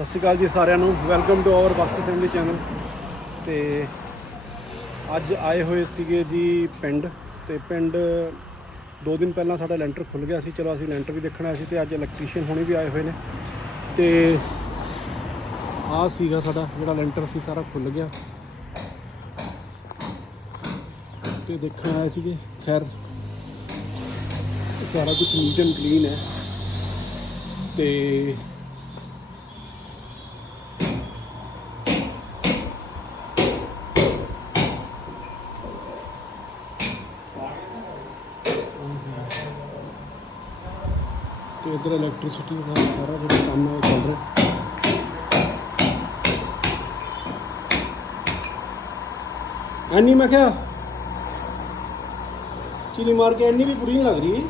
ਸਤਿ ਸ਼੍ਰੀ ਅਕਾਲ ਜੀ ਸਾਰਿਆਂ ਨੂੰ। Welcome to our box family channel ਤੇ ਅੱਜ ਆਏ ਹੋਏ ਸੀਗੇ ਜੀ ਪਿੰਡ। ਤੇ ਪਿੰਡ ਦੋ ਦਿਨ ਪਹਿਲਾਂ ਸਾਡਾ ਲੈਂਟਰ ਖੁੱਲ ਗਿਆ ਸੀ। ਚਲੋ ਅਸੀਂ ਲੈਂਟਰ ਵੀ ਦੇਖਣ ਆਏ ਸੀ ਤੇ ਅੱਜ ਇਲੈਕਟ੍ਰੀਸ਼ੀਅਨ ਹੁਣੇ ਵੀ ਆਏ ਹੋਏ ਨੇ। ਤੇ ਆਹ ਸੀਗਾ ਸਾਡਾ ਜਿਹੜਾ ਲੈਂਟਰ ਸੀ, ਸਾਰਾ ਖੁੱਲ ਗਿਆ। ਤੇ ਦੇਖਣ ਆਏ ਸੀਗੇ। ਖੈਰ, ਸਾਰਾ ਕੁਝ ਨੀਟ ਐਂਡ ਕਲੀਨ ਹੈ। ਤੇ ਇਧਰ ਇਲੈਕਟ੍ਰਿਸਿਟੀ ਦਾ ਸਾਰਾ ਜਿਹੜਾ ਕੰਮ ਹੈ ਚੱਲ ਰਿਹਾ। ਐਨੀ ਮੈਂ ਕਿਹਾ ਚੀਨੀ ਮਾਰ ਕੇ ਐਨੀ ਵੀ ਬੁਰੀ ਨਹੀਂ ਲੱਗ ਰਹੀ।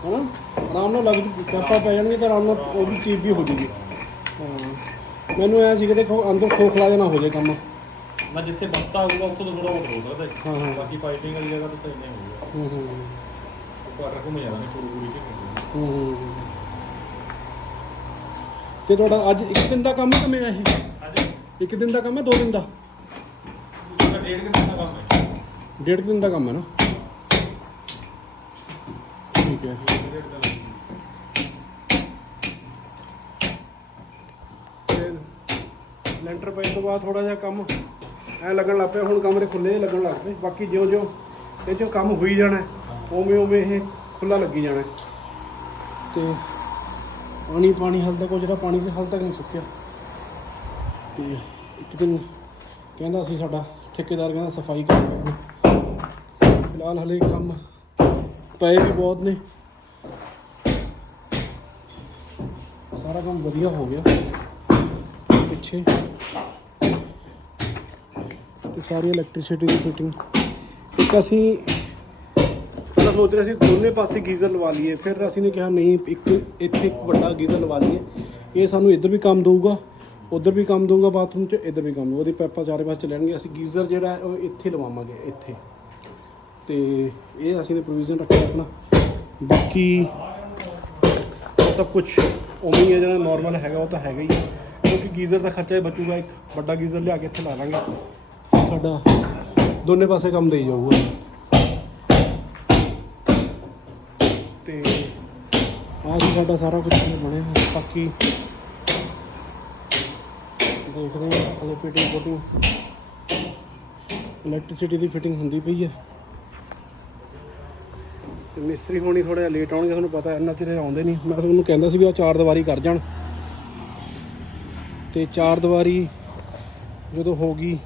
ਹਨਾ? ਆਰਾਮ ਨਾਲ ਲੱਗ ਪਾਪਾ ਪੈ ਜਾਣਗੇ ਤਾਂ ਆਰਾਮ ਨਾਲ ਉਹ ਵੀ ਚੀਜ਼ ਵੀ ਹੋ ਜੂਗੀ। ਹਾਂ। ਮੈਨੂੰ ਐ ਸੀ ਕਿ ਦੇਖੋ ਅੰਦਰ ਖੋਖਲਾ ਜਿਹਾ ਨਾ ਹੋ ਜਾਏ ਕੰਮ। ਮੈਂ ਜਿੱਥੇ ਬੱਸਾ ਆਊਗਾ ਉੱਥੋਂ ਤੋਂ ਥੋੜਾ ਬਹੁਤ ਹੋ ਸਕਦਾ ਹੈ। ਹਾਂ। ਬਾਕੀ ਪਾਈਪਿੰਗ ਵਾਲੀ ਜਗ੍ਹਾ ਤੇ ਤਾਂ ਇੰਨੇ ਹੋਊਗਾ ਹੂੰ ਹੂੰ। ਕੁਆਟਰ ਘੁੰਮ ਜਾਣਾ ਪੂਰੀ ਪੂਰੀ ਹੂੰ ਹੂੰ। ਤੇ ਤੁਹਾਡਾ ਅੱਜ ਇੱਕ ਦਿਨ ਦਾ ਕੰਮ ਕਿਵੇਂ ਆ ਇਹ। ਹਾਂਜੀ। ਇੱਕ ਦਿਨ ਦਾ ਕੰਮ ਹੈ ਦੋ ਦਿਨ ਦਾ? ਡੇਢ ਕੁ ਦਿਨ ਦਾ ਕੰਮ ਹੈ। ਡੇਢ ਕੁ ਦਿਨ ਦਾ ਕੰਮ ਹੈ ਨਾ? ਠੀਕ ਹੈ। ਡੇਢ ਦਾ। ਤੇ ਲੈਂਟਰ ਪੈਣ ਤੋਂ ਬਾਅਦ ਥੋੜਾ ਜਿਹਾ ਕੰਮ ਐ ਲੱਗਣ ਲੱਗ ਪਿਆ ਹੁਣ ਕਮਰੇ ਖੁੱਲੇ ਲੱਗਣ ਲੱਗ ਪਏ। ਬਾਕੀ ਜਿਉਂ ਜਿਉਂ ਇਹ 'ਚੋਂ ਕੰਮ ਹੋਈ ਜਾਣਾ ਹੈ, ਉਵੇਂ ਉਵੇਂ ਇਹ ਖੁੱਲਾ ਲੱਗੀ ਜਾਣਾ। ਹੈ। ਤੇ ਪਾਣੀ ਪਾਣੀ ਹਾਲ ਤੱਕ ਉਹ ਜਿਹੜਾ ਪਾਣੀ ਸੀ, ਹਾਲ ਤੱਕ ਨਹੀਂ ਸੁੱਕਿਆ। ਤੇ ਇੱਕ ਦਿਨ ਕਹਿੰਦਾ ਸੀ ਸਾਡਾ ਠੇਕੇਦਾਰ, ਕਹਿੰਦਾ ਸਫ਼ਾਈ ਕਰਨੀ ਫਿਲਹਾਲ ਹਲੇ ਕੰਮ ਪਏ ਵੀ ਬਹੁਤ ਨੇ। ਸਾਰਾ ਕੰਮ ਵਧੀਆ ਹੋ ਗਿਆ ਪਿੱਛੇ। ਤੇ ਸਾਰੀ ਇਲੈਕਟ੍ਰਿਸਿਟੀ ਦੀ ਫਿਟਿੰਗ ਇੱਕ ਅਸੀਂ ਪਹਿਲਾਂ ਸੋਚ ਰਹੇ ਸੀ ਦੋਨੇ ਪਾਸੇ ਗੀਜ਼ਰ ਲਵਾ ਲਈਏ, ਫਿਰ ਅਸੀਂ ਨੇ ਕਿਹਾ ਨਹੀਂ, ਇੱਕ ਇੱਥੇ ਇੱਕ ਵੱਡਾ ਗੀਜ਼ਰ ਲਵਾ ਲਈਏ। ਇਹ ਸਾਨੂੰ ਇੱਧਰ ਵੀ ਕੰਮ ਦੇਊਗਾ, ਉੱਧਰ ਵੀ ਕੰਮ ਦਊਗਾ, ਬਾਥਰੂਮ 'ਚ ਇੱਧਰ ਵੀ ਕੰਮ ਉਹਦੀ ਪਾਈਪਾਂ ਚਾਰੇ ਪਾਸੇ ਚੱਲਣਗੇ। ਅਸੀਂ ਗੀਜ਼ਰ ਜਿਹੜਾ ਉਹ ਇੱਥੇ ਲਵਾਵਾਂਗੇ, ਇੱਥੇ। ਤੇ ਇਹ ਅਸੀਂ ਨੇ ਪ੍ਰੋਵੀਜ਼ਨ ਰੱਖਿਆ ਆਪਣਾ। ਬਾਕੀ ਸਭ ਕੁਝ ਉਵੇਂ ਹੀ ਹੈ, ਜਿਹੜਾ ਨਾਰਮਲ ਹੈਗਾ, ਉਹ ਤਾਂ ਹੈਗਾ ਹੀ ਹੈ। ਕਿਉਂਕਿ ਗੀਜ਼ਰ ਦਾ ਖਰਚਾ ਹੀ ਬਚੂਗਾ, ਇੱਕ ਵੱਡਾ ਗੀਜ਼ਰ ਲਿਆ ਕੇ ਇੱਥੇ ਲਾ ਲਾਂਗੇ। ਸਾਡਾ ਦੋਨੇ ਪਾਸੇ ਕੰਮ ਦੇਈ ਜਾਊਗਾ। ਤੇ ਆਹ ਜੀ ਸਾਡਾ ਸਾਰਾ ਕੁਝ ਬਣਿਆ ਬਾਕੀ ਦੇਖਦੇ ਹਾਂ, ਹਲੇ ਫਿਟਿੰਗ ਫੋਟਿੰਗ ਇਲੈਕਟ੍ਰਿਸਿਟੀ ਦੀ ਫਿਟਿੰਗ ਹੁੰਦੀ ਪਈ ਹੈ। ਤੇ ਮਿਸਤਰੀ ਹੋਣੀ ਥੋੜਾ ਜਿਹਾ ਲੇਟ ਆਉਣਗੇ, ਤੁਹਾਨੂੰ ਪਤਾ ਇੰਨਾ ਚਿਰ ਆਉਂਦੇ ਨਹੀਂ। ਮੈਂ ਤੁਹਾਨੂੰ ਕਹਿੰਦਾ ਸੀ ਵੀ ਆ ਚਾਰ ਦੀਵਾਰੀ ਕਰ ਜਾਣ। ਤੇ ਚਾਰ ਦੀਵਾਰੀ ਜਦੋਂ ਹੋ ਗਈ,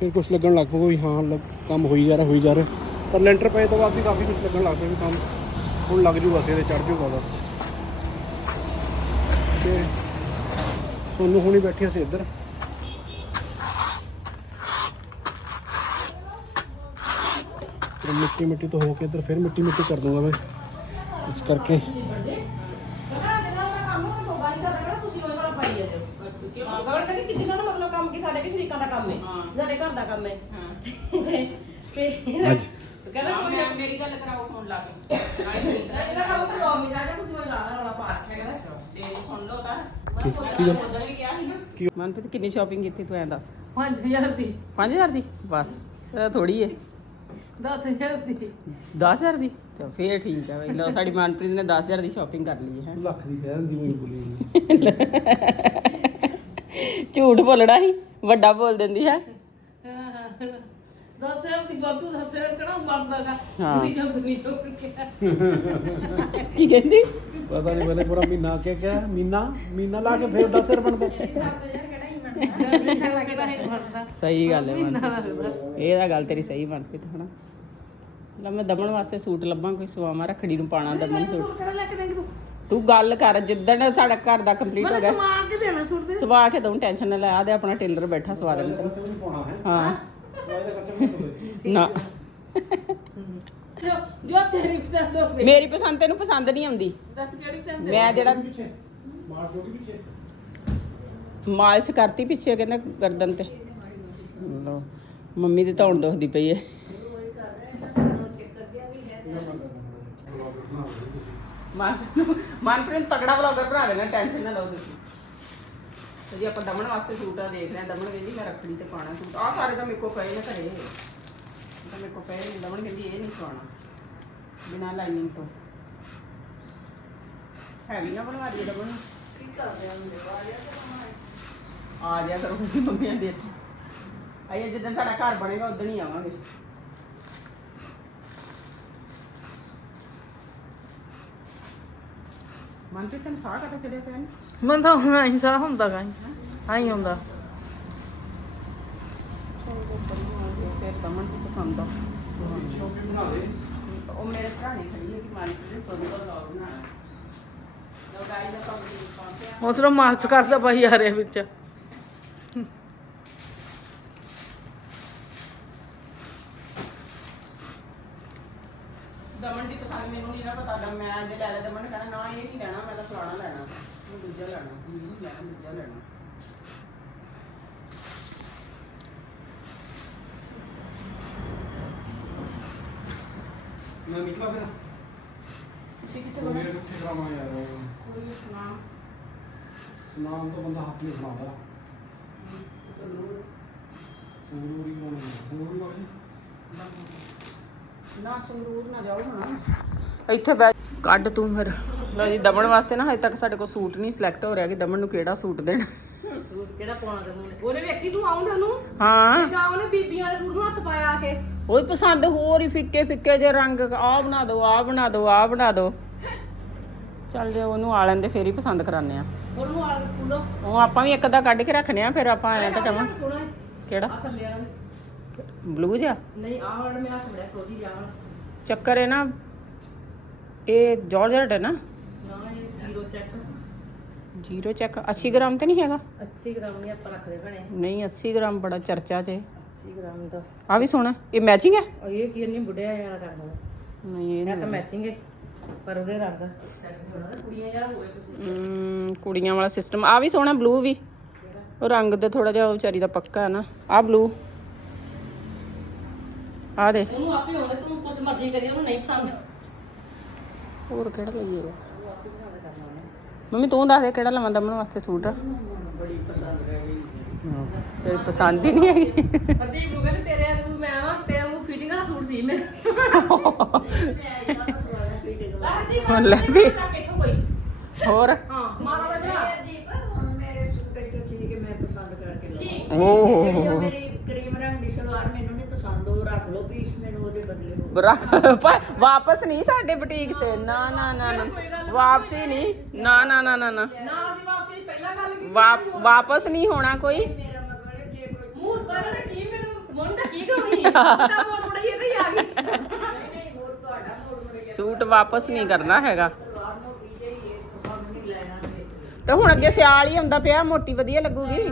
ਫਿਰ ਕੁਝ ਲੱਗਣ ਲੱਗ ਪਊਗਾ ਵੀ ਹਾਂ ਲੱਗ- ਕੰਮ ਹੋਈ ਜਾ ਰਿਹਾ, ਹੋਈ ਜਾ ਰਿਹਾ। ਪਰ ਲੈਂਟਰ ਪਏ ਤੋਂ ਬਾਅਦ ਵੀ ਕਾਫੀ ਕੁਝ ਲੱਗਣ ਲੱਗ ਪਿਆ ਵੀ ਕੰਮ। ਹੁਣ ਲੱਗ ਜੂਗਾ ਸਿਰੇ ਚੜ ਜੂਗਾ ਬਸ। ਤੇ ਤੁਹਾਨੂੰ ਹੁਣੀ ਬੈਠੇ ਸੀ ਇੱਧਰ। ਤੇ ਮਿੱਟੀ ਮਿੱਟੀ ਤੋਂ ਹੋ ਕੇ ਇੱਧਰ ਫਿਰ ਮਿੱਟੀ ਮਿੱਟੀ ਕਰ ਦੂੰਗਾ ਮੈਂ। ਇਸ ਕਰਕੇ ਕੰਮ ਕੀ ਸਾਡੇ ਵੀ ਸ਼ਰੀਕਾਂ ਦਾ ਕੰਮ ਹੈ। ਸਾਡੇ ਘਰ ਦਾ ਕੰਮ ਹੈ। ਅੱਜ। ਕਹਿੰਦਾ ਕੋਈ ਮੈਂ- ਮੇਰੀ ਗੱਲ ਕਰਾਓ ਫੋਨ ਲਾ ਕੇ ਇਹਦਾ ਕੰਮ ਤਾਂ ਕੰਮ ਹੀ ਦਾ ਤੁਸੀਂ ਉਹ ਲਾ ਰੌਲਾ ਪਾ ਰੱਖਿਆ ਕਹਿੰਦਾ ਤੇ ਸੁਣ ਲਓ ਤਾਂ। ਵੀ ਕਿਹਾ ਸੀ ਨਾ। ਮਨਪ੍ਰੀਤ ਕਿੰਨੀ ਸ਼ਾਪਿੰਗ ਕੀਤੀ ਤੂੰ ਐ ਦੱਸ? 5000 ਦੀ। 5000 ਦੀ? ਬਸ ਇਹ ਥੋੜੀ ਏ 10000 ਦੀ। 10000 ਦੀ? ਚਲ ਫੇਰ ਠੀਕ ਆ ਬਈ। ਲਓ ਸਾਡੀ ਮਨਪ੍ਰੀਤ ਨੇ 10000 ਦੀ ਸ਼ਾਪਿੰਗ ਕਰ ਲਈ ਹੈ। ਲੱਖ ਦੀ ਕਹਿ ਦਿੰਦੀ ਮੈਂ ਬੋਲੀ ਝੂਠ ਬੋਲਣਾ ਸੀ ਵੱਡਾ ਬੋਲ ਦਿੰਦੀ ਹੈ। 10000 ਦੀ ਬਾਤੂ 10000 ਕਿਹੜਾ ਮਰਦਾਗਾ ਹਾਂ। ਨਹੀਂ ਜੰਗ ਨਹੀਂ ਹੋ ਕੇ ਕੀ ਕਹਿੰਦੀ? ਪਤਾ ਨਹੀਂ ਮੈਨੇ ਪੂਰਾ ਮਹੀਨਾ ਕੇ ਕਿਹਾ ਮਹੀਨਾ ਮਹੀਨਾ ਲਾ ਕੇ ਫੇਰ 10 ਰੁਪਏ ਬਣਦਾ। ਕਿਹੜਾ ਹੀ ਮਰਦਾ ਸਹੀ ਗੱਲ ਹੈ ਮਨਪ੍ਰੀਤ ਇਹ ਤਾਂ ਗੱਲ ਤੇਰੀ ਸਹੀ ਮਨਪ੍ਰੀਤ ਹਨਾ। ਲੈ ਮੈਂ ਦਮਨ ਵਾਸਤੇ ਸੂਟ ਲੱਭਾਂ ਕੋਈ ਸਵਾਵਾਂ ਰੱਖੜੀ ਨੂੰ ਪਾਣਾ ਦਮਨ ਸੂਟ ਕਿਹੜਾ ਲੈ ਕੇ ਦੇਂਗੇ ਤੂੰ? ਤੂੰ ਗੱਲ ਕਰ ਜਿੱਦਣ ਸਾਡਾ ਘਰ ਦਾ ਕੰਪਲੀਟ ਹੋ ਮੈਨੂੰ ਗਿਆ। ਸਮਾਨ ਕੇ ਦੇਣਾ ਸੁਣ ਦੇ ਸਵਾ ਕੇ ਦਊਂ ਟੈਨਸ਼ਨ ਨਾ ਲੈ ਆ ਦੇ ਆਪਣਾ ਟੇਲਰ ਬੈਠਾ ਸਵਾ ਦੇਣਾ ਤੈਨੂੰ। ਨਹੀਂ ਪਾਉਣਾ ਹੈ। ਹਾਂ। ਨਾ। ਜੋ ਜੋ ਤੇਰੀ ਪਸੰਦ ਹੋਵੇ ਮੇਰੀ ਪਸੰਦ ਤੈਨੂੰ ਪਸੰਦ ਨਹੀਂ ਆਉਂਦੀ। ਦੱਸ ਕਿਹੜੀ ਪਸੰਦ ਮੈਂ ਜਿਹੜਾ ਮਾਲਸ਼ ਕਰਤੀ ਪਿੱਛੇ ਕਹਿੰਦਾ ਗਰਦਨ ਤੇ। ਲਓ ਮੰਮੀ ਦੀ ਧੌਣ ਦੁਖਦੀ ਪਈ ਹੈ। ਮਨਪ੍ਰੀਤ ਤਗੜਾ ਵਲੋਗਰ ਬਣਾ ਦੇਣਾ ਟੈਨਸ਼ਨ ਨਾ ਲਓ ਤੁਸੀਂ। ਤੇ ਜੇ ਆਪਾਂ ਦਮਨ ਵਾਸਤੇ ਸੂਟ ਆ ਦੇਖ ਰਹੇ ਹਾਂ ਦਮਨ ਕਹਿੰਦੀ ਮੈਂ ਰੱਖੜੀ ਤੇ ਪਾਣਾ ਸੂਟ। ਆਹ ਸਾਰੇ ਤਾਂ ਮੇਰੇ ਕੋਲ ਪਏ ਨੇ ਘਰੇ। ਇਹ ਤਾਂ ਮੇਰੇ ਕੋਲ ਪਏ ਨੇ। ਦਮਨ ਕਹਿੰਦੀ ਇਹ ਨਹੀਂ ਸਵਾਣਾ ਬਿਨਾਂ ਲਾਈਨਿੰਗ ਤੋਂ। ਹੈਵੀ ਨਾ ਬਣਵਾ ਦਈਏ ਦਮਨ ਕੀ ਕਰਦੇ ਆ ਆ ਜਾ ਕਰੋ ਤੁਸੀਂ ਮੰਮੀਆਂ ਦੇ ਆਈਏ ਜਿੱਦਣ ਸਾਡਾ ਘਰ ਬਣੇਗਾ ਉਦੋਂ ਹੀ ਆਵਾਂਗੇ। ਮਨਪ੍ਰੀਤ ਤੈਨੂੰ ਸਾਹ ਕੱਟ ਚੜਿਆ ਪਿਆ ਨੀ? ਮਨ ਤਾਂ ਹੁਣ ਅਹਿੰਸਾ ਹੁੰਦਾ ਗਾ। ਆਈ ਹੁੰਦਾ ਫਿਰ ਨੂੰ ਪਸੰਦ ਆ। ਉਹ ਮੇਰੇ ਸਰਾਣੇ ਖੜੀ ਹੈ ਕਿ ਮਾਨਕ ਦੇ ਸੋਨੇ ਦਾ ਵਲੌਗ ਬਣਾਉਣਾ ਲੋ ਗਾਈਸ ਦੀ ਪਹੁੰਚਿਆ ਉਧਰੋਂ ਮਾਰਚ ਕਰਦਾ ਪਾਈ ਆ ਰਿਹਾ ਵਿੱਚ। ਦਮਨ ਦੀ ਪਸੰਦ ਮੈਨੂੰ ਨਹੀਂ ਨਾ ਪਤਾ ਗਾ ਮੈਂ ਜੇ ਲੈ ਲਿਆ ਦਮਨ ਨੇ ਕਹਿਣਾ ਨਾ ਇਹ ਨਹੀਂ ਲੈਣਾ ਮੈਂ ਤਾਂ ਫਲਾਣਾ ਲੈਣਾ। ਮੈਂ ਦੂਜਾ ਲੈਣਾ ਇਹ ਨਹੀਂ ਲੈਣਾ ਦੂਜਾ ਲੈਣਾ। ਮੈਂ ਨਿਕਲਾ ਫਿਰ। ਤੁਸੀਂ ਕਿੱਥੇ ਮੇਰੇ ਬਣਾ ਕਿੱਥੇ ਕਰਾਵਾਂ ਯਾਰ। ਕੋਈ ਸੁਣਾ ਨਾਮ ਤਾਂ ਬੰਦਾ ਹੱਥ ਨਹੀਂ ਬਣਾਉਂਦਾ ਜ਼ਰੂਰ। ਸੰਗਰੂਰੀ ਕੋਣ ਸੰਗਰੂਰੀ ਕੋਣ ਨਾ ਸੰਗਰੂਰ ਨਾ ਜਾਓ ਹੁਣ। ਇੱਥੇ ਬੈ ਕੱਢ ਤੂੰ ਫਿਰ। ਲਓ ਜੀ ਦਮਨ ਵਾਸਤੇ ਨਾ ਹਜੇ ਤੱਕ ਸਾਡੇ ਕੋਲ ਸੂਟ ਨਹੀਂ ਸਿਲੈਕਟ ਹੋ ਰਿਹਾ ਕਿ ਦਮਨ ਨੂੰ ਕਿਹੜਾ ਸੂਟ ਦੇਣਾ। ਕਿਹੜਾ ਪਾਉਣਾ ਤੈਨੂੰ ਉਹਨੇ ਵੇਖੀ ਤੂੰ ਆਉਂਦਾ ਨੂੰ? ਹਾਂ। ਜਾਂ ਉਹਨੇ ਬੀਬੀਆਂ ਦੇ ਸੂਟ ਨੂੰ ਹੱਥ ਪਾਇਆ ਆ ਕੇ ਉਹ ਪਸੰਦ ਹੋਰ ਹੀ ਫਿੱਕੇ ਫਿੱਕੇ ਜੇ ਰੰਗ। ਆਹ ਬਣਾ ਦਿਓ ਆਹ ਬਣਾ ਦਿਓ ਆਹ ਬਣਾ ਦਿਓ ਚੱਲ ਜੇ ਉਹਨੂੰ ਆ ਲੈਂਦੇ ਫੇਰ ਹੀ ਪਸੰਦ ਕਰਾਨੇ ਆ। ਉਹਨੂੰ ਆ ਸਕੂਲੋਂ? ਉਹ ਆਪਾਂ ਵੀ ਇੱਕ ਅੱਧਾ ਕੱਢ ਕੇ ਰੱਖਨੇ ਆ ਫਿਰ ਆਪਾਂ ਐਂ ਤਾਂ ਕਹਾਂ ਕਿਹੜਾ? ਆ ਥੱਲੇ ਵਾਲਾ ਬਲੂ ਜਿਹਾ ਨਹੀਂ ਆਹ ਵਾਲਾ ਮੇਰਾ ਥੋੜਾ ਸੋਜੀ ਜਾ ਚੱਕਰ ਹੈ ਨਾ ਇਹ ਜਾਰਜਟ ਹੈ ਨਾ? ਨਾ ਇਹ zero check zero check 80 gram ਤੇ ਨਹੀਂ ਹੈਗਾ? 80 ਗ੍ਰਾਮ ਹੀ ਆਪਾਂ ਰੱਖਦੇ ਬਣੇ ਨਹੀਂ 80 ਗ੍ਰਾਮ ਬੜਾ ਚਰਚਾ 'ਚ 80 ਗ੍ਰਾਮ ਦਾ ਆ ਵੀ ਸੋਹਣਾ ਇਹ ਮੈਚਿੰਗ ਹੈ? ਉਹ ਇਹ ਕੀ ਨਹੀਂ ਬੁੱਢਿਆ ਵਾਲਾ ਕਰਦਾ ਨਹੀਂ ਇਹ ਤਾਂ ਨਹੀਂ। ਮੈਚਿੰਗ ਹੈ ਪਰ ਉਹਦੇ ਰੰਗ। ਸੈੱਟ ਹੋਣਾ ਤੇ ਕੁੜੀਆਂ ਯਾਰ ਹੋਏ ਹਮ, ਕੁੜੀਆਂ ਵਾਲਾ ਸਿਸਟਮ ਆ ਵੀ ਸੋਹਣਾ ਬਲੂ ਵੀ। ਉਹ ਰੰਗ ਤੇ ਥੋੜਾ ਜਿਹਾ ਉਹ ਵਿਚਾਰੀ ਦਾ ਪੱਕਾ ਹੈ ਨਾ। ਆ ਬਲੂ ਆ ਦੇ ਉਹਨੂੰ ਆਪੇ ਆਉਂਦਾ ਤੂੰ ਕੁਛ ਮਰਜ਼ੀ ਕਰੀ ਉਹਨੂੰ ਨਹੀਂ ਪਸੰਦ। ਹੋਰ ਕਿਹੜਾ ਲਈਏ ਮੰਮੀ ਤੂੰ ਦੱਸ ਦੇ ਕਿਹੜਾ ਲਵਾਂ ਦਮਨ ਵਾਸਤੇ ਸੂਟ? ਬੜੀ ਪਸੰਦ ਰਹੀ ਤੇਰੀ ਪਸੰਦ ਹੀ ਨਹੀਂ ਹੈਗੀ। ਪ੍ਰਦੀਪ ਨੂੰ ਕਹਿੰਦੇ ਤੇਰੇ ਨੂੰ ਮੈਂ ਆਵਾਂ ਤੇਰੇ ਨੂੰ ਫਿਟਿੰਗ ਵਾਲਾ ਸੂਟ ਸੀ ਮੇਰਾ। ਹੁਣ ਲੈ ਵੀ। ਹੋਰ? ਹਾਂ ਮਾਰਾ ਬਜਾ ਮੇਰੇ ਸੂਟ ਇੱਕ ਸੀ ਕਿ ਮੈਂ ਪਸੰਦ ਕਰਕੇ ਠੀਕ। ਓਹ ਜੋ ਮੇਰੀ ਕਰੀਮ ਰੰਗ ਦੀ ਸਲਵਾਰ ਮੈਨੂੰ ਨਹੀਂ ਪਸੰਦ ਉਹ ਰੱਖ ਲਓ ਪੀਸ ਮੈਨੂੰ ਉਹਦੇ ਬਦਲੇ ਹੋ ਰੱਖ ਪਰ ਵਾਪਸ ਨਹੀਂ ਸਾਡੇ ਬੁਟੀਕ ਤੇ। ਨਾ ਨਾ ਨਾ ਨਾ। ਵਾਪਸੀ ਨਹੀਂ। ਨਾ ਨਾ ਨਾ ਨਾ ਨਾ। ਵਾਪਸੀ ਵਾਪ- ਨਹੀਂ ਹੋਣਾ ਕੋਈ। ਮੂੰਹ ਕੀ ਮੈਨੂੰ ਮਨ ਕੀ ਕਰਾਉਣੀ ਹੈ ਤਾਂ ਹੀ ਆ ਗਈ ਸੂਟ ਵਾਪਸ ਨਹੀਂ ਕਰਨਾ ਹੈਗਾ। ਤੇ ਹੁਣ ਅੱਗੇ ਸਿਆਲ ਹੀ ਹੁੰਦਾ ਪਿਆ ਮੋਟੀ ਵਧੀਆ ਲੱਗੂਗੀ।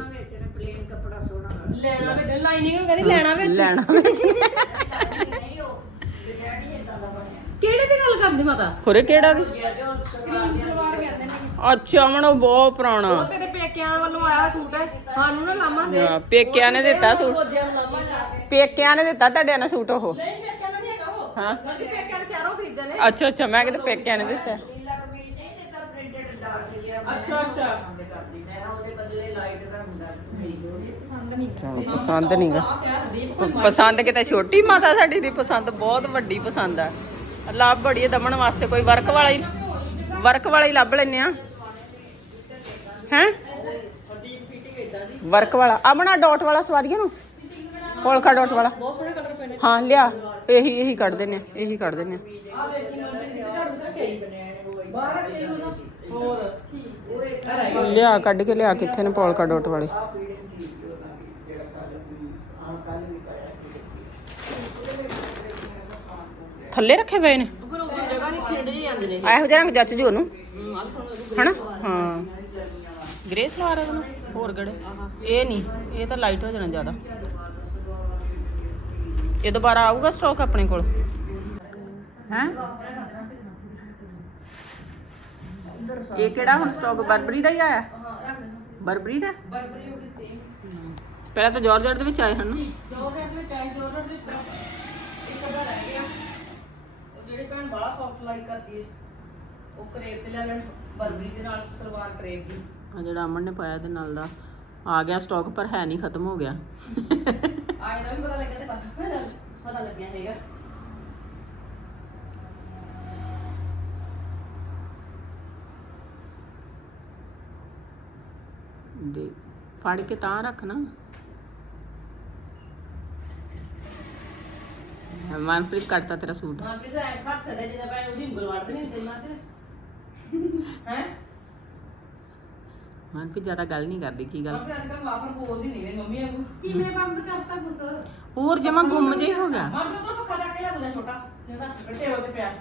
ਲੈਣਾ ਵਿੱਚ ਲਾਈਨਿੰਗ ਕਹਿੰਦੀ ਲੈਣਾ ਵਿੱਚ। ਲੈਣਾ ਵਿੱਚ ਨਹੀਂ ਉਹ ਡਿਜ਼ਾਈਨ ਹੀ ਇਦਾਂ ਦਾ ਬਣਿਆ ਕਿਹੜੇ ਦੀ ਗੱਲ ਕਰਦੀ ਮਾਤਾ? ਖੁਰੇ ਕਿਹੜਾ ਦੀ ਅੱਛਾ ਮਣ ਉਹ ਬਹੁਤ ਪੁਰਾਣਾ। ਉਹ ਤੇਰੇ ਪੇਕਿਆਂ ਵੱਲੋਂ ਆਇਆ ਸੂਟ ਹੈ। ਸਾਨੂੰ ਨਾ ਲਾਵਾਂ ਦੇ। ਹਾਂ, ਪੇਕਿਆਂ ਨੇ ਦਿੱਤਾ ਸੂਟ। ਉਹਦਿਆਂ ਨੂੰ ਕੇ। ਪੇਕਿਆਂ ਨੇ ਦਿੱਤਾ ਤੁਹਾਡੇ ਨਾਲ ਸੂਟ ਉਹ? ਨਹੀਂ ਪੇਕਿਆਂ ਦਾ ਨਹੀਂ ਹੈਗਾ ਉਹ। ਹਾਂ। ਬਲਕਿ ਪੇਕਿਆਂ ਦੇ ਸ਼ਹਿਰੋਂ ਖਰੀਦਦੇ ਨੇ। ਅੱਛਾ ਅੱਛਾ ਮੈਂ ਕਿਤੇ ਪੇਕਿਆਂ ਨੇ ਦਿੱਤਾ। ਨੀਲਾ ਕਮੀਜ਼ ਨਹੀਂ ਦਿੱਤਾ ਪ੍ਰਿੰਟਡ ਡਾਰਕ ਜਿਹਾ ਅੱਛਾ, ਅੱਛਾ। ਪਸੰਦ ਕਰਦੀ ਮੈਂ ਉਹਦੇ ਬਦਲੇ ਲਾਈਟ ਰੰਗ ਦਾ ਖਰੀਦ ਉਹਦੀ ਪਸੰਦ ਨਹੀਂ ਚਲੋ ਪਸੰਦ ਨਹੀਂਗਾ ਪਸੰਦ ਕਿਤੇ ਛੋਟੀ ਮਾਤਾ ਸਾਡੀ ਦੀ? ਪਸੰਦ ਬਹੁਤ ਵੱਡੀ ਪਸੰਦ ਆ। ਲੱਭ ਬੜੀ ਹੈ ਵਾਸਤੇ, ਕੋਈ ਵਰਕ ਵਾਲਾ ਹੀ ਵਰਕ ਵਾਲਾ ਹੀ ਲੱਭ ਲੈਨੇ ਆ। ਹੈ? ਵਰਕ ਵਾਲਾ। ਆਮਣਾ ਡਾਟ ਵਾਲਾ ਸਵਾਦੀਏ ਨੂੰ ਕੋਲਕਾ ਡਾਟ ਵਾਲਾ। ਬਹੁਤ ਸੋਹਣੇ ਕਲਰ ਪਏ ਹਾਂ, ਲਿਆ। ਇਹੀ ਇਹੀ ਕੱਢ ਦਿੰਨੇ ਆ, ਇਹੀ ਕੱਢ ਦਿੰਨੇ ਆ। ਆ ਵੇਖ ਝਾੜੂ ਤਾਂ ਕਈ ਬਣਿਆ ਬਾਹਰ ਕਈ ਹੋਰ ਲਿਆ, ਕੱਢ ਕੇ ਲਿਆ, ਕਿੱਥੇ ਨੇ ਪੋਲਕਾ ਡਾਟ ਵਾਲੇ ਆ ਪੀੜੇ ਦੀ ਜਿਹੜਾ ਜਿਹੜਾ ਕੱਲ ਆ ਕੱਲ ਵੀ ਪਾਇਆ ਥੱਲੇ ਰੱਖੇ ਪਏ ਨੇ। ਪਰ ਉਹ ਜਗ੍ਹਾ ਨਹੀਂ ਖੇੜੇ ਜਾਂਦੇ ਨੇ ਇਹੋ। ਜਿਹਾ ਰੰਗ ਜੱਚ ਜੂ ਉਹਨੂੰ। ਆ ਵੀ ਸੋਹਣਾ ਹਨਾ? ਹਾਂ। ਗ੍ਰੇ ਸਲਵਾਰ ਹੈ ਉਹਨੂੰ ਹੋਰ ਗੜੇ ਇਹ ਨਹੀਂ ਇਹ ਤਾਂ ਲਾਈਟ ਹੋ ਜਾਣਾ ਜ਼ਿਆਦਾ। ਇਹ ਦੁਬਾਰਾ ਆਊਗਾ ਸਟਾਕ ਆਪਣੇ ਕੋਲ? ਹੈ? ਇਹ ਕਿਹੜਾ ਹੁਣ ਸਟਾਕ ਬਰਬਰੀ ਦਾ ਹੀ ਆਇਆ? ਬਰਬਰੀ ਦਾ? ਬਰਬਰੀ ਉਹ ਵੀ ਸੇਮ ਪਹਿਲਾਂ ਤਾਂ ਜਾਰਜਟ ਦੇ ਵਿੱਚ ਆਏ ਹਨ ਦੋ ਰੇਟ ਵਿੱਚ ਆਈ ਦੋ ਰੇਟ ਦੇ ਇੱਕ ਅਦਾ ਰਹਿ ਗਿਆ। ਜਿਹੜੀ ਭੈਣ ਬੜਾ ਸੌਫਟ ਲਾਈਕ ਕਰਦੀ ਹੈ ਉਹ ਕਰੇਪ ਤੇ ਲੈ ਲੈਣ ਬਰਬਰੀ ਦੇ ਨਾਲ ਸਲਵਾਰ ਕਰੇਪ ਦੀ। ਆ ਜਿਹੜਾ ਅਮਨ ਨੇ ਪਾਇਆ ਇਹਦੇ ਨਾਲ ਦਾ ਆ ਗਿਆ ਸਟਾਕ ਪਰ ਹੈ ਨਹੀਂ ਖਤਮ ਹੋ ਗਿਆ। ਆਏ ਨਾ ਵੀ ਪਤਾ ਲੱਗਿਆ ਤੇ ਪਤਾ ਪਤਾ ਲੱਗਿਆ ਹੈਗਾ। ਦੇ ਫੜ ਕੇ ਤਾਂ ਰੱਖਣਾ ਮਨਪ੍ਰੀਤ ਕੱਟਤਾ ਤੇਰਾ ਸੂਟ। ਮਾਂ ਪਿਤਾ ਐ ਖੱਟ ਛੱਡੇ ਜਿਹਦਾ ਪੈ ਉਹਦੀ ਉਂਗਲ ਵੜਦੇ ਨਹੀਂ ਤੇ ਤੇ। ਹੈ? ਮਨਪ੍ਰੀਤ ਜ਼ਿਆਦਾ ਗੱਲ ਨਹੀਂ ਕਰਦੀ ਕੀ ਗੱਲ? ਅੱਜ ਕੱਲ੍ਹ ਵਾਪਰ ਬੋਲਦੀ ਨਹੀਂ ਮੇਰੀ ਮੰਮੀ ਵਾਂਗੂ। ਕਿਵੇਂ ਬੰਦ ਕਰਤਾ ਕੁਛ? ਹੋਰ ਜਮਾ ਗੁੰਮ ਜੇ ਹੋ ਗਿਆ। ਮਾਂ ਪਿਤਾ ਪੱਖਾ ਚੱਕ ਕੇ ਲਿਆ ਛੋਟਾ। ਜਿਹੜਾ ਗੱਟੇ ਉਹਦੇ ਪਿਆ।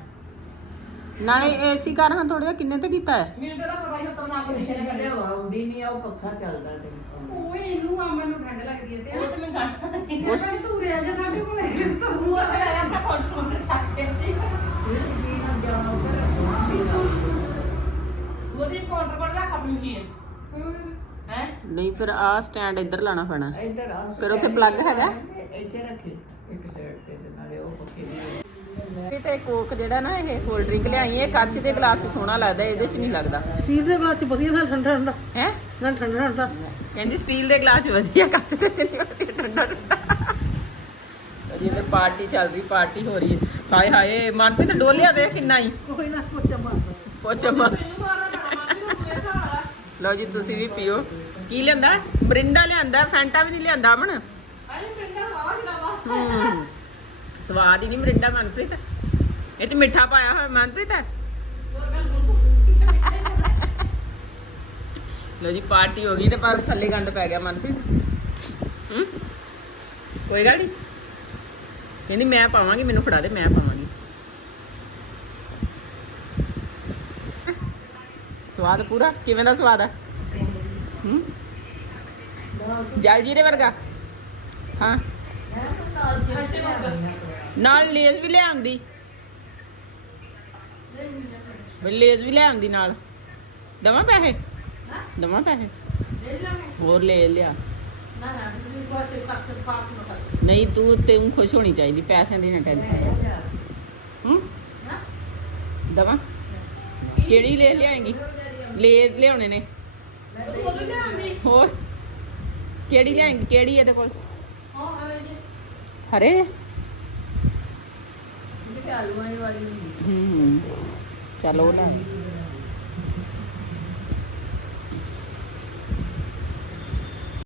ਨਾਲੇ ਏਸੀ ਕਰ ਹਾਂ ਥੋੜਾ ਜਿਹਾ ਕਿੰਨੇ ਤੇ ਕੀਤਾ ਹੈ? ਮੈਨੂੰ ਤਾਂ ਪਤਾ ਹੀ ਕਿਸੇ ਨੇ ਨਹੀਂ ਆ ਉਹ ਪੱਖਾ ਚੱਲਦਾ ਤੇ ਓਏ ਇਹਨੂੰ ਆ ਮੈਨੂੰ ਠੰਡ ਲੱਗਦੀ ਹੈ ਤੇ ਉਹ ਤੇ ਮੈਨੂੰ ਜਾਣਦਾ ਨਹੀਂ ਤੂੰ ਜਾ ਸਾਡੇ ਕੋਲ ਆਇਆ ਸੀ। ਉਹਦੀ ਕੋਲ ਰੱਖ ਆਪਣੀ ਹੈ। ਫਿਰ ਆ ਸਟੈਂਡ ਇੱਧਰ ਲਾਣਾ ਪੈਣਾ। ਇੱਧਰ ਆ ਫਿਰ ਉੱਥੇ ਪਲੱਗ ਹੈਗਾ? ਤੇ ਇੱਥੇ ਰੱਖੇ ਇੱਕ ਸਾਈਡ ਤੇ ਤੇ ਨਾਲੇ ਉਹ ਪੱਖੇ ਦੀ ਵੀ ਤੇ ਕੋਕ ਜਿਹੜਾ ਨਾ ਇਹ ਕੋਲਡ ਡਰਿੰਕ ਲਿਆਈ ਇਹ ਕੱਚ ਦੇ ਗਲਾਸ 'ਚ ਸੋਹਣਾ ਲੱਗਦਾ ਇਹਦੇ 'ਚ ਨਹੀਂ ਲੱਗਦਾ। ਸਟੀਲ ਦੇ ਗਲਾਸ ਚ ਵਧੀਆ ਨਾਲ ਠੰਡਾ ਠੰਡਾ ਹੈ? ਨਾਲ ਠੰਡਾ ਠੰਡਾ ਕਹਿੰਦੀ ਸਟੀਲ ਦੇ ਗਲਾਸ 'ਚ ਵਧੀਆ ਕੱਚ ਦੇ 'ਚ ਨਹੀਂ ਵਧੀਆ ਠੰਡਾ ਠੰਡਾ ਇੱਧਰ ਪਾਰਟੀ ਚੱਲ ਰਹੀ ਪਾਰਟੀ ਹੋ ਰਹੀ ਹੈ। ਹਾਏ ਹਾਏ ਮਨਪ੍ਰੀਤ ਡੋਲਿਆ ਦੇ ਕਿੰਨਾ ਹੀ? ਕੋਈ ਨਾ ਪੋਚਾ ਮਾਰਦਾ ਪੋਚਾ ਮਾਰ। ਲਓ ਜੀ ਤੁਸੀਂ ਵੀ ਪੀਓ। ਕੀ ਲਿਆਂਦਾ? ਬਰਿੰਡਾ ਲਿਆਂਦਾ ਫੈਂਟਾ ਵੀ ਨਹੀਂ ਲਿਆਂਦਾ ਅਮਨ ਹੂੰ ਸਵਾਦ ਹੀ ਨਹੀਂ ਮਰਿੰਡਾ ਮਨਪ੍ਰੀਤ। ਇਹ ਤੇ ਮਿੱਠਾ ਪਾਇਆ ਹੋਇਆ ਮਨਪ੍ਰੀਤ। ਲਓ ਜੀ, ਪਾਰਟੀ ਹੋ ਗਈ ਤੇ ਪਰ ਥੱਲੇ ਗੰਦ ਪੈ ਗਿਆ ਮਨਪ੍ਰੀਤ। ਹੂੰ? ਕੋਈ ਗੱਲ ਨਹੀਂ ਕਹਿੰਦੀ ਮੈਂ ਪਾਵਾਂਗੀ, ਮੈਨੂੰ ਫੜਾ ਦੇ, ਮੈਂ ਪਾਵਾਂਗੀ। ਸਵਾਦ ਪੂਰਾ? ਕਿਵੇਂ ਦਾ ਸਵਾਦ ਆ? ਹੂੰ? ਜਲ ਜੀਰੇ ਵਰਗਾ? ਹਾਂ। ਨਾਲ ਲੇਜ਼ ਵੀ ਲਿਆਂਦੀ ਵੀ ਲੇਜ਼ ਵੀ ਲਿਆਂਦੀ ਨਾਲ। ਦਵਾਂ ਪੈਸੇ? ਦਵਾਂ ਪੈਸੇ? ਹੋਰ ਲੈ ਲਿਆ। ਨਹੀਂ, ਤੂੰ ਤੈਨੂੰ ਖੁਸ਼ ਹੋਣੀ ਚਾਹੀਦੀ, ਪੈਸਿਆਂ ਦੀ ਨਾ ਟੈਨਸ਼ਨ ਹੂੰ? ਦਵਾਂ? ਕਿਹੜੀ ਲੈ ਲਿਆਏਗੀ? ਲੇਜ਼ ਲਿਆਉਣੇ ਨੇ। ਹੋਰ? ਕਿਹੜੀ ਲਿਆਏਂਗੀ? ਕਿਹੜੀ ਇਹਦੇ ਕੋਲ? ਹਰੇ ਆਲੂਆਂ ਵਾਲੀ ਹੂੰ ਹੂੰ। ਚਲੋ ਨਾ